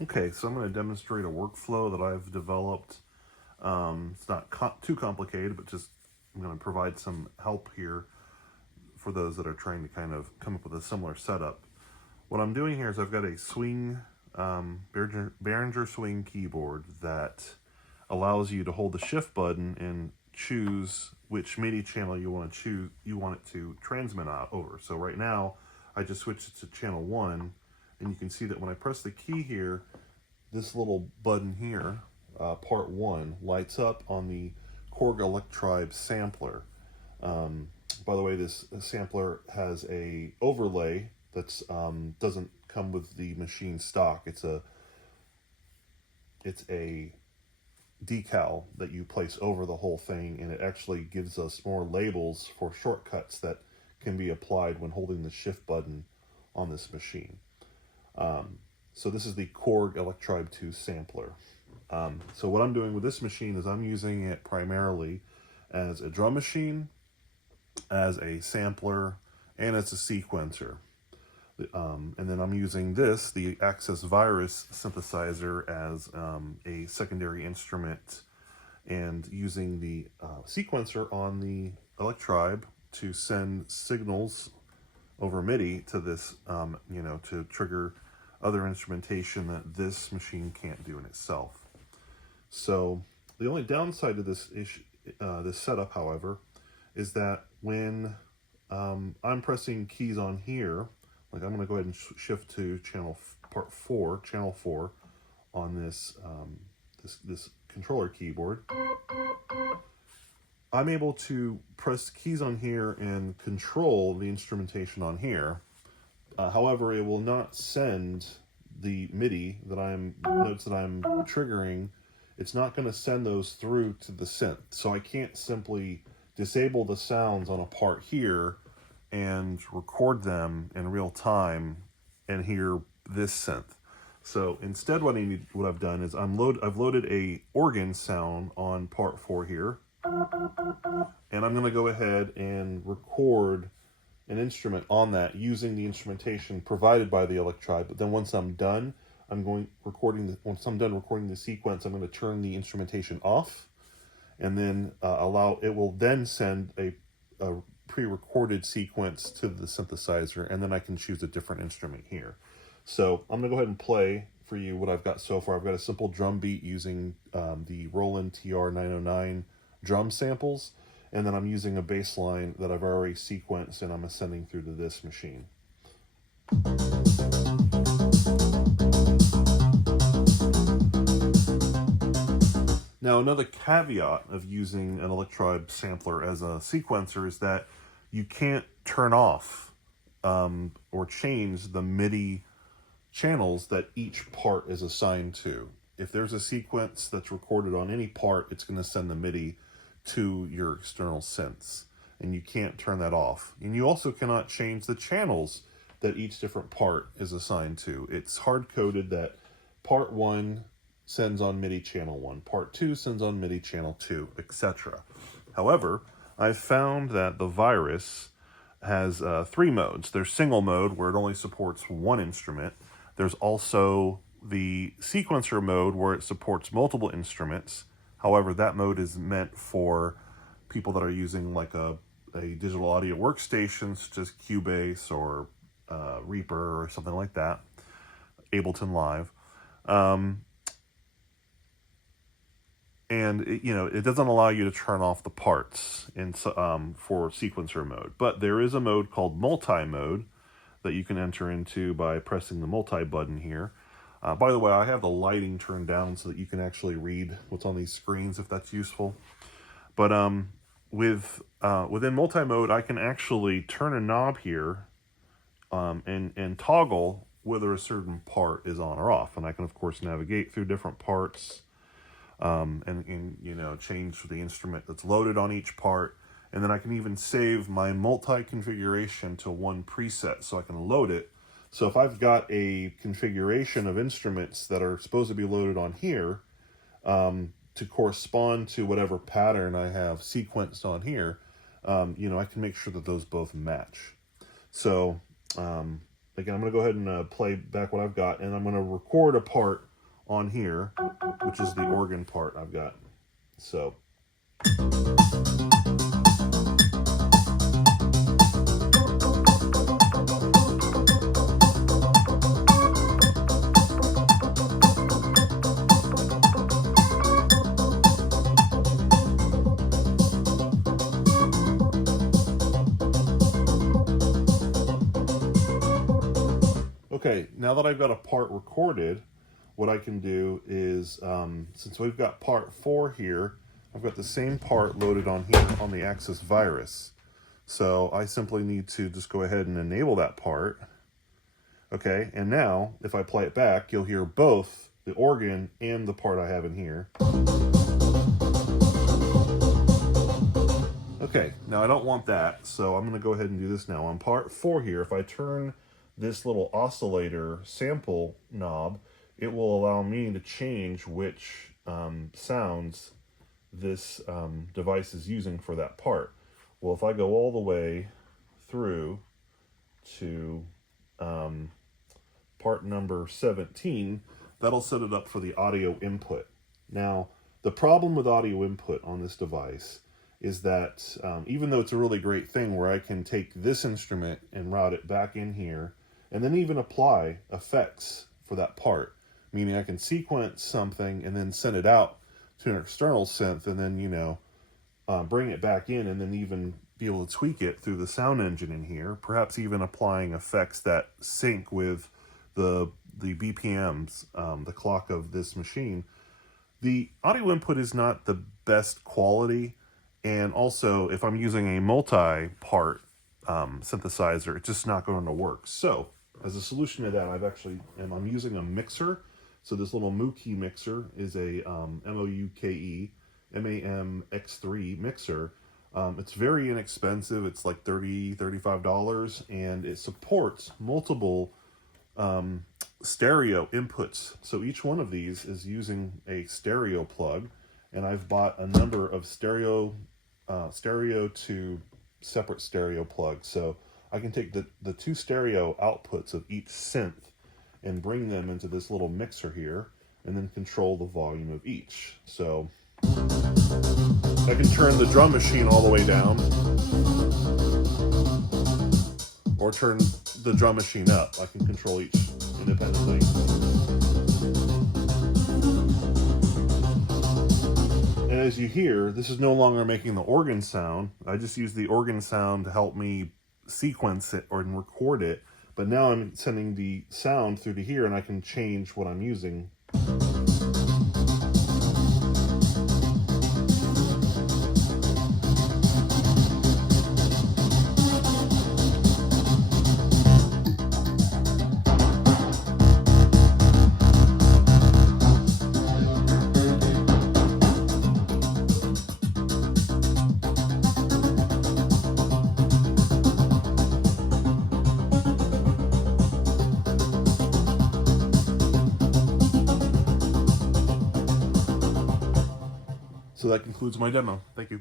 Okay, so I'm going to demonstrate a workflow that I've developed. It's not too complicated, but just I'm going to provide some help here for those that are trying to kind of come up with a similar setup. What I'm doing here is I've got a swing, Behringer swing keyboard that allows you to hold the shift button and choose which MIDI channel you want it to transmit out over. So right now, I just switched it to channel 1, and you can see that when I press the key here, this little button here, part 1, lights up on the Korg Electribe sampler. By the way, this sampler has a overlay that's doesn't come with the machine stock. It's a decal that you place over the whole thing, and it actually gives us more labels for shortcuts that can be applied when holding the shift button on this machine. So this is the Korg Electribe 2 sampler. So what I'm doing with this machine is I'm using it primarily as a drum machine, as a sampler, and as a sequencer. And then I'm using this, the Access Virus synthesizer, as a secondary instrument, and using the sequencer on the Electribe to send signals over MIDI to this, to trigger other instrumentation that this machine can't do in itself. So the only downside to this this setup, however, is that when I'm pressing keys on here, like I'm going to go ahead and shift to channel 4 on this this controller keyboard. I'm able to press keys on here and control the instrumentation on here. However, it will not send the MIDI notes that I'm triggering. It's not going to send those through to the synth. So I can't simply disable the sounds on a part here and record them in real time and hear this synth. So instead, what I've done is I've loaded a organ sound on part 4 here, and I'm going to go ahead and record an instrument on that using the instrumentation provided by the Electribe. But then once I'm done, once I'm done recording the sequence, I'm going to turn the instrumentation off, and then it will then send a pre-recorded sequence to the synthesizer, and then I can choose a different instrument here. So I'm going to go ahead and play for you what I've got so far. I've got a simple drum beat using the Roland TR-909 drum samples, and then I'm using a bass line that I've already sequenced, and I'm ascending through to this machine. Now, another caveat of using an Electribe sampler as a sequencer is that you can't turn off or change the MIDI channels that each part is assigned to. If there's a sequence that's recorded on any part, it's going to send the MIDI to your external synths, and you can't turn that off. And you also cannot change the channels that each different part is assigned to. It's hard-coded that part 1 sends on MIDI channel 1, part 2 sends on MIDI channel 2, etc. However, I've found that the Virus has 3 modes. There's single mode, where it only supports one instrument. There's also the sequencer mode, where it supports multiple instruments. However, that mode is meant for people that are using like a digital audio workstation, such as Cubase or Reaper or something like that, Ableton Live. And it doesn't allow you to turn off the parts for sequencer mode. But there is a mode called multi-mode that you can enter into by pressing the multi button here. By the way, I have the lighting turned down so that you can actually read what's on these screens, if that's useful. But within multi-mode, I can actually turn a knob here and toggle whether a certain part is on or off. And I can, of course, navigate through different parts and change the instrument that's loaded on each part. And then I can even save my multi-configuration to one preset so I can load it. So if I've got a configuration of instruments that are supposed to be loaded on here to correspond to whatever pattern I have sequenced on here, I can make sure that those both match. So again, I'm going to go ahead and play back what I've got, and I'm going to record a part on here, which is the organ part I've got. So. Okay, now that I've got a part recorded, what I can do is, since we've got part 4 here, I've got the same part loaded on here on the Axis virus. So I simply need to just go ahead and enable that part. Okay, and now if I play it back, you'll hear both the organ and the part I have in here. Okay, now I don't want that, so I'm going to go ahead and do this now. On part 4 here, if I turn this little oscillator sample knob, it will allow me to change which sounds this device is using for that part. Well, if I go all the way through to part number 17, that'll set it up for the audio input. Now, the problem with audio input on this device is that even though it's a really great thing where I can take this instrument and route it back in here, and then even apply effects for that part, meaning I can sequence something and then send it out to an external synth and then, you know, bring it back in and then even be able to tweak it through the sound engine in here, perhaps even applying effects that sync with the BPMs, the clock of this machine. The audio input is not the best quality, and also if I'm using a multi-part synthesizer, it's just not going to work. So as a solution to that, I'm using a mixer. So this little Mookie mixer is a MOUKE MAMX3 mixer. It's very inexpensive. It's like $30, $35, and it supports multiple stereo inputs. So each one of these is using a stereo plug, and I've bought a number of stereo to separate stereo plugs. So I can take the 2 stereo outputs of each synth and bring them into this little mixer here and then control the volume of each. So I can turn the drum machine all the way down or turn the drum machine up. I can control each independently. And as you hear, this is no longer making the organ sound. I just use the organ sound to help me sequence it or record it. But now I'm sending the sound through to here and I can change what I'm using. So that concludes my demo. Thank you.